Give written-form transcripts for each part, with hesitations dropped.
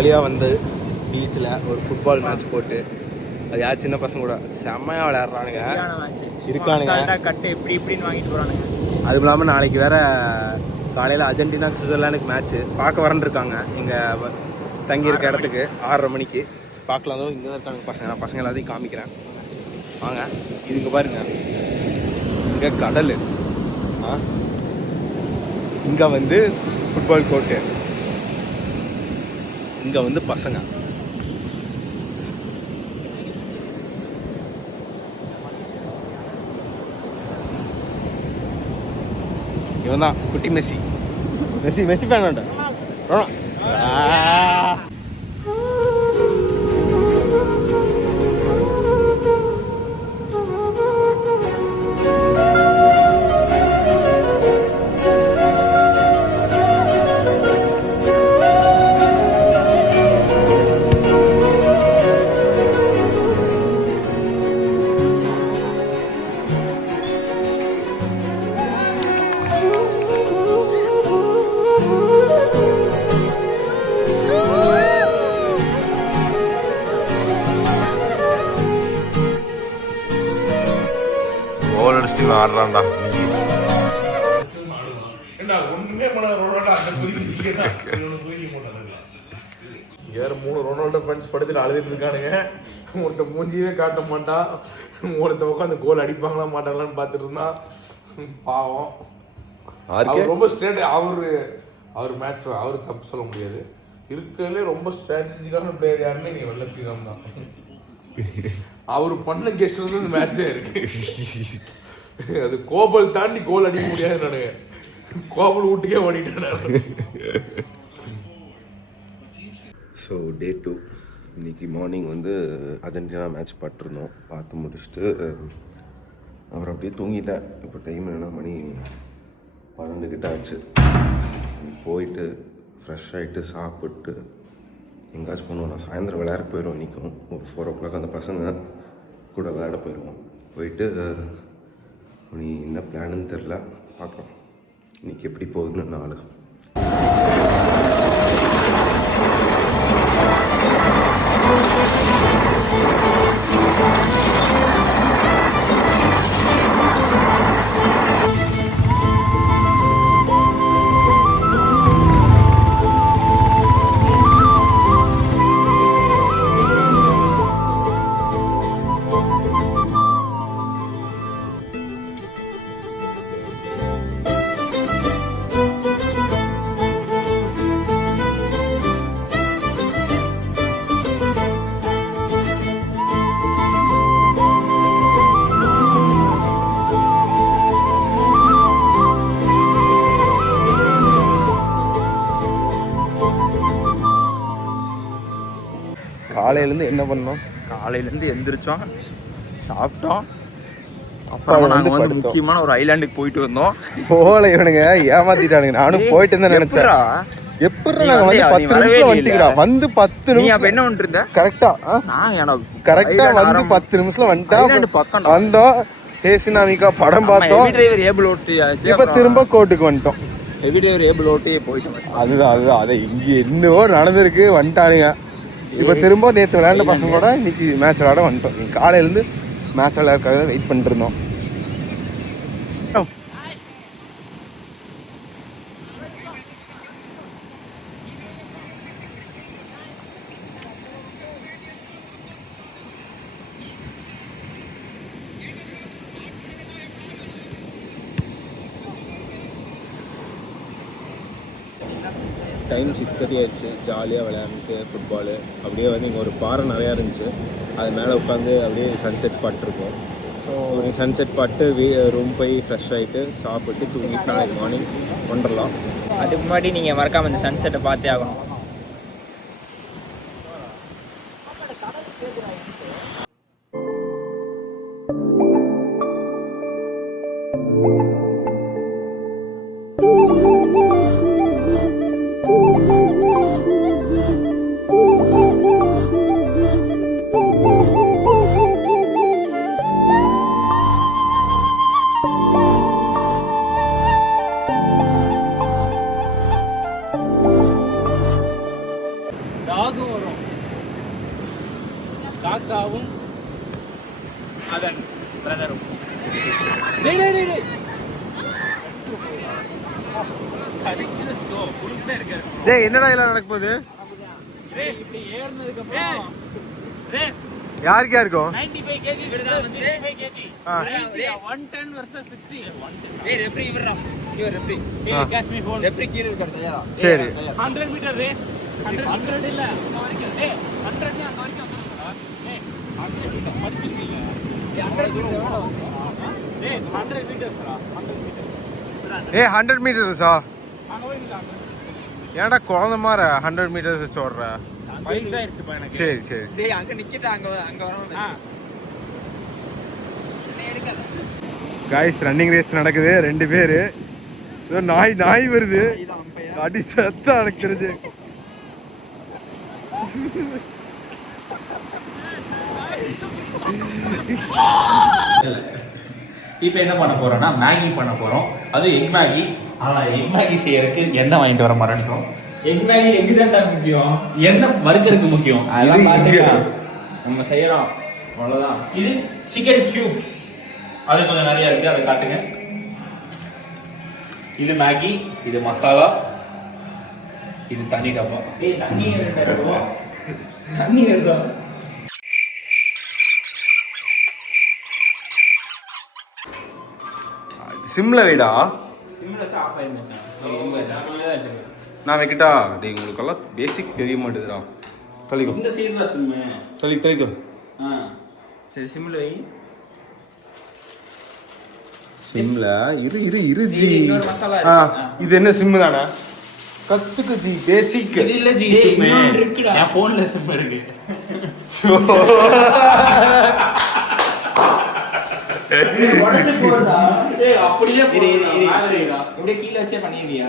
ஜாலியாக வந்து பீச்சில் ஒரு ஃபுட்பால் மேட்ச் போட்டு அது யார் சின்ன பசங்க கூட செம்மையாக விளையாடுறானுங்க இருக்கானுங்க கட்டு எப்படி இப்படின்னு வாங்கிட்டு போகிறானுங்க. அதுவும் இல்லாமல் நாளைக்கு வேறு காலையில் அர்ஜென்டினா சுவிட்சர்லாண்டுக்கு மேட்ச்சு பார்க்க வரன்ருக்காங்க இங்கே தங்கியிருக்க இடத்துக்கு 6:30 மணிக்கு பார்க்கலாம். இங்கே தான் இருக்கானுங்க பசங்க. நான் பசங்க எல்லாத்தையும் காமிக்கிறேன் வாங்க. இதுங்க பாருங்க, இங்கே கடல், இங்கே வந்து ஃபுட்பால் கோர்ட்டு, இங்கே வந்து பசங்க. இவன் தான் குட்டி மெஸ்ஸி. மெஸ்ஸி ஃபேன் வேண்டாம். ஆடுறான்டா வேற 3 ரொனால்டோ ஃபேன்ஸ் படத்தில் அழுதுட்டு இருக்கானுங்க. ஒருத்த மூஞ்சியே காட்ட மாட்டான், ஒருத்த உட்காந்து கோல் அடிப்பாங்களா மாட்டாங்களான்னு பார்த்துட்டு இருந்தான். பாவம், அவர் ரொம்ப ஸ்ட்ரேட். அவர் மேட்ச் அவர் தப்பு சொல்ல முடியாது. இருக்கிறதுலே ரொம்ப ஸ்ட்ராட்டஜிக்கான பிளேயர் யாருமே நீ வெள்ள ஸ்ரீராம் தான். அவர் பண்ண கெஸ்ட் வந்து இந்த மேட்சே இருக்கு. அது கோபல் தாண்டி கோல் அடிக்க முடியாது. நானு கோபல் வீட்டுக்கே ஓடிட்டேன். ஸோ டே 2 இன்னைக்கு மார்னிங் வந்து அர்ஜென்டினா மேட்ச் பார்த்துருந்தோம். பார்த்து முடிச்சுட்டு அப்புறம் அப்படியே தூங்கிட்டேன். இப்போ டைம் என்ன மணி 12 கிட்ட ஆச்சு. போயிட்டு ஃப்ரெஷ் ஆகிட்டு சாப்பிட்டு எங்கேயாச்சும் போகணும். நான் சாயந்தரம் விளையாட போயிடுவோம். நிற்கும் ஒரு 4 o'clock அந்த பசங்க கூட விளையாட போயிடுவோம். போயிட்டு நீ என்ன பிளான்னு தெரில, பார்க்கலாம் இன்றைக்கி எப்படி போகுதுன்னு நாள். காலையிலேருந்து என்ன பண்ணோம்? காலையிலேருந்து எந்திரிச்சோம், சாப்பிட்டோம், அப்புறம் நாங்கள் வந்து முக்கியமான ஒரு ஐலாண்டுக்கு போயிட்டு வந்தோம். போகல, இவனுங்க ஏமாத்திட்டானுங்க. நானும் போயிட்டு இருந்தேன் நினைச்சேன். எப்படி நாங்கள் வந்து 10 நிமிஷம் வந்துட்டீங்களா? வந்து 10 நிமிஷம் அப்போ என்ன பண்ணிருந்த? கரெக்டாக வந்து 10 நிமிஷம் வந்துட்டா பக்கம் வந்தோம். டேசினாமிக்கா படம் பார்த்தோம். இப்போ திரும்ப கோர்ட்டுக்கு வந்துட்டோம். ஹெவி டிரைவர் ஏபிள் ஓட்டி போயிட்டோம். அதுதான் அதை இங்கே என்னவோ நடந்திருக்கு, வந்துட்டானுங்க. இப்போ திரும்ப நேற்று விளையாண்ட பசங்களோட இன்னைக்கு மேட்ச் விளையாட வந்துட்டோம். இன்னைக்கு காலையிலேருந்து மேட்ச் விளையாடுறதுக்காக தான் வெயிட் பண்ணிட்டு இருந்தோம். டைம் 6:30 ஆயிடுச்சு. ஜாலியாக விளையாண்டுட்டு ஃபுட்பாலு அப்படியே வந்து இங்கே ஒரு பாறை நிறையா இருந்துச்சு. அது மேலே உட்காந்து அப்படியே சன்செட் பாட்டுருக்கோம். ஸோ சன்செட் பாட்டு ரூம் போய் ஃப்ரெஷ் ஆகிட்டு சாப்பிட்டு தூங்கிட்டு நாளைக்கு மார்னிங் வந்துடலாம். அதுக்கு முன்னாடி நீங்கள் மறக்காமல் இந்த சன்செட்டை பார்த்தே ஆகணும். அண்ட் பிரதரும். டேய் டேய் என்னடா இதெல்லாம் நடக்க போகுது? ரேஸ் இப்படி ஏறினதுக்கு அப்புறம் ரேஸ் யாருக்கு யாருக்கும் 95 kg versus 65 kg. 110 versus 60. 110. ஏய் ரெஃப்ரி இவரா. இவர் referee. Hey, catch me phone. Referee கீழ இருக்காரு தயாரா. சரி 100 meter race. 100 இல்ல அங்க வரைக்கும். டேய் 100 நீ அங்க வரைக்கும் வந்துடா. டேய் 100 meter படிச்சிருக்கீங்க. டேய் 100 meter வேணும். டேய் 100 meters டா. 100 meters. ஏய் 100 மீட்டர்ஸா? அங்க போய் நில்லா. ஏன்டா குழந்தை மாதிரி 100 மீட்டர்ஸ் ஓடுற? வயசாயிருச்சு பா எனக்கு. சரி சரி. டேய் அங்க நிக்கடா அங்க வரணும். காய்ஸ் ரன்னிங் ரேஸ் நடக்குது. 2 பேர் ஏதோ நாய் வருது. அடி சத்தா எனக்கு தெரிஞ்சு. இப்போ என்ன பண்ண போறோம்னா மேகி பண்ண போறோம். அது எக் மேகி. ஆனா எக் மேகி செய்யறதுக்கு எண்ணெய் வாங்கிட்டு வர மாட்டோம். எக் மேகி எங்க தான் முக்கியம், எண்ணெய் வறுக்கிறதுக்கு முக்கியம். அதெல்லாம் பார்த்துக்கலாம், நம்ம செய்யறோம் அவ்வளவுதான். இது சிக்கன் கியூப்ஸ், அது கொஞ்சம் நிறைய இருக்கு, அதை காட்டுங்க. இது மேகி, இது மசாலா, இது தண்ணி டப்பா. தண்ணி வருதா? சிம்ல வைடா. சிம்ல வச்சு ஆஃப் ஆயிடுச்சு. நான் வைக்கிட்டா? டேய் உங்களுக்கெல்லாம் பேசிக் தெரிய மாட்டேதுடா. தள்ளிக்கோ. இந்த சைடு தான் சிம். தள்ளிக்கோ. சரி சிம்ல வை. சிம்ல இரு ஜி. இன்னொரு மசாலா இருக்கு. இது என்ன சிம் தானே? கத்துக்கு ஜி பேசிக். இது இல்ல ஜி சிம் இருக்குடா. என் போன்ல சிம் இருக்கு. உடைச்சு போடா. ஏய் அப்படியே போடுடா. மேலடா. அப்படியே கீழ வச்சே பண்ணிடுவியா?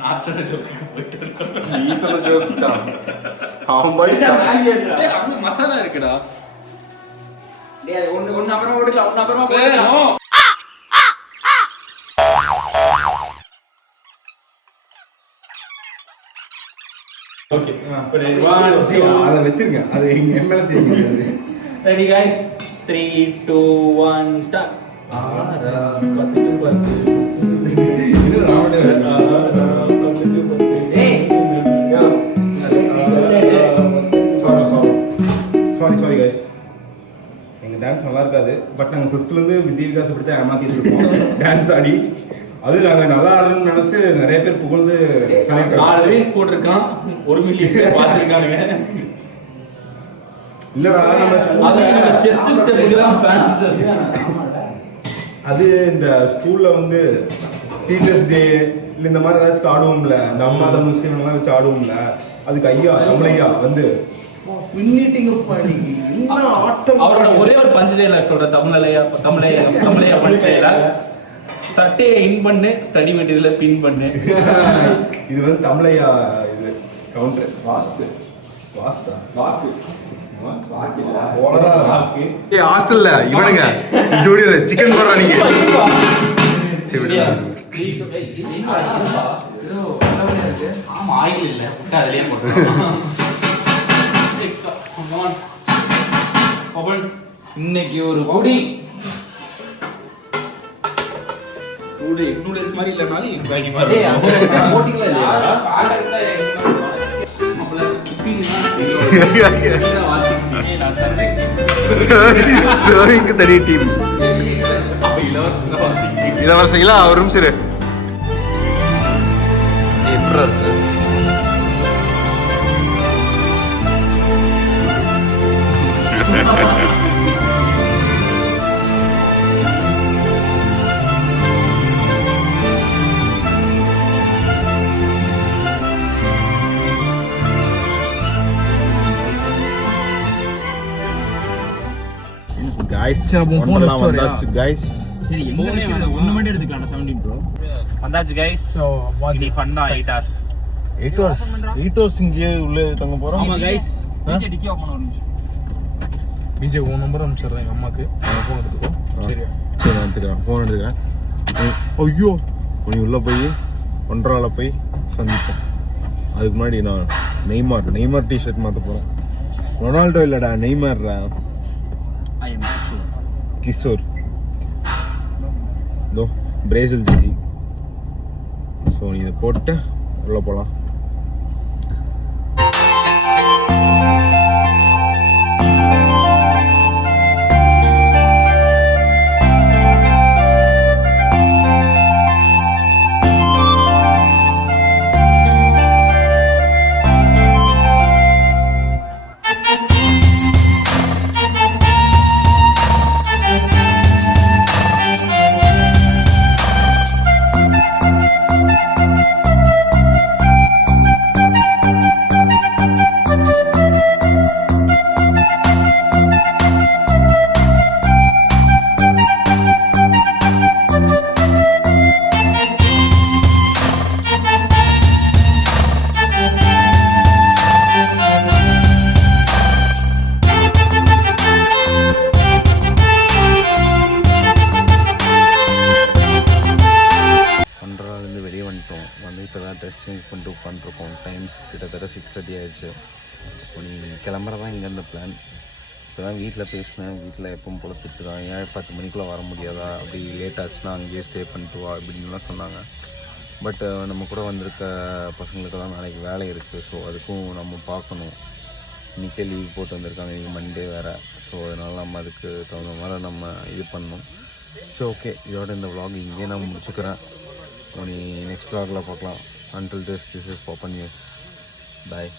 நான் சொன்ன ஜோக் நீ சொன்ன ஜோக் தான். அவன் பாடி டேய் அங்க மசாலா இருக்குடா. டேய் ஒன்னு அப்புறமா ஓடலாம், ஒன்னு அப்புறமா போடலாம். ஓகே அத வெச்சிருங்க. அது எங்க மேல தெரியுது. Ready guys 3 2 1 start. இது ராவணே. Sorry guys. எங்க டான்ஸ் நல்லா இருக்காது. பட் நாங்க 5th ல இருந்து வித்யா விகாஸ் பத்தி ஏமாத்திட்டு இருக்கோம் டான்ஸ் ஆடி. அது நாங்க நல்லா ஆடுறோம்னு நினைச்சு நிறைய பேர் புகழ்ந்து சொன்னாங்க. 4 ரீல்ஸ் போட்டுருக்கான், 1 மில்லியன் பேர் பார்த்திருக்காங்க. இல்லடா நம்ம அது செஸ்ட் ஸ்டெப்புக்கு தான் ஃபேன்ஸ். அது இந்த ஸ்கூல்ல வந்து டீச்சர்ஸ் டே இல்ல இந்த மாதிரி ஏதாச்சும் ஆடுவோம்ல, இந்த அம்மா தான் முஸ்லீம் எல்லாம் வச்சு ஆடுவோம்ல, அதுக்கு ஐயா தமிழையா வந்து பின்னிட்டிங்க பண்ணி இன்னும் ஆட்டம். அவரோட ஒரே ஒரு பஞ்ச் டைலாக் சொல்ற தமிழையா பஞ்ச் டைலாக். சட்டையை இன் பண்ணு, ஸ்டடி மெட்டீரியலை பின் பண்ணு. இது வந்து தமிழையா இது கவுண்டர் வாஸ்து வாஸ்தா வாக்கு ஹாஸ்டல்ல இவனுங்க ஜூனியர் சிக்கன் போடுறாங்க. ஆமா ஆயில் இல்ல, அதுலயே போட்டு இன்னைக்கு ஒரு குடி நூடுல்ஸ் மாதிரி இல்லனாலும் மேகி மாதிரி போட்டிங்களா இல்லையா? சர்விங்க்கு தனி டீம். அப்ப இளவரசிங்களா ஒரு நிமிஷம் இரு. எப்படி இருக்கு guys? வந்தாச்சு guys. சரி எங்க இருக்குது ஒண்ணு மட்டும் எடுத்துக்கலாம் 17 ப்ரோ. வந்தாச்சு guys. இது ஃபன்னா 8 hours. 8 hours இங்கே உள்ள தங்க போறோம். ஆமா guys. டிஜே டிக்கி ஆஃப் பண்ண ஒரு நிமிஷம். டிஜே உன் நம்பர் அனுப்பிச்சிடுறேன் எங்க அம்மாக்கு. நான் ஃபோன் எடுத்துக்கோ. சரியா? சரி நான் எடுத்துக்கிறேன், ஃபோன் எடுத்துக்கிறேன். ஐயோ நீ உள்ள போய் ஒன்றால போய் சந்திப்போம். அதுக்கு முன்னாடி நான் நெய்மார் டிஷர்ட் மாற்ற போகிறேன். ரொனால்டோ இல்லைடா, நெய்மார்டா. I am Kishore. கிஷோர் இதோ பிரேசில் ஜெர்சி. ஸோ நீ இதை போட்டு உள்ளே போகலாம். இப்போ தான் ட்ரெஸ் சேஞ்ச் பண்ணிட்டு உட்காந்துருக்கோம். டைம்ஸ் கிட்டத்தட்ட 6:30 ஆயிடுச்சு. இப்போ நீ கிளம்புறதான் இங்கேருந்து பிளான். இப்போ தான் வீட்டில் பேசினேன். வீட்டில் எப்பவும் போல திட்டுதான், ஏன் 10 மணிக்குள்ளே வர முடியாதா, அப்படி லேட் ஆச்சுன்னா அங்கேயே ஸ்டே பண்ணிட்டு வா அப்படின்லாம் சொன்னாங்க. பட் நம்ம கூட வந்திருக்க பசங்களுக்கெல்லாம் நாளைக்கு வேலை இருக்குது. ஸோ அதுக்கும் நம்ம பார்க்கணும். இன்றைக்கே லீவ் போட்டு வந்திருக்காங்க, இன்றைக்கி மண்டே வேறு. ஸோ அதனால் நம்ம அதுக்கு தகுந்த மாதிரி நம்ம இது பண்ணணும். ஸோ ஓகே, இதோட இந்த vlog இங்கேயே நான் முடிச்சுக்கிறேன். நீ நெக்ஸ்ட் vlogல பார்க்கலாம். Until this is Papa News. Bye.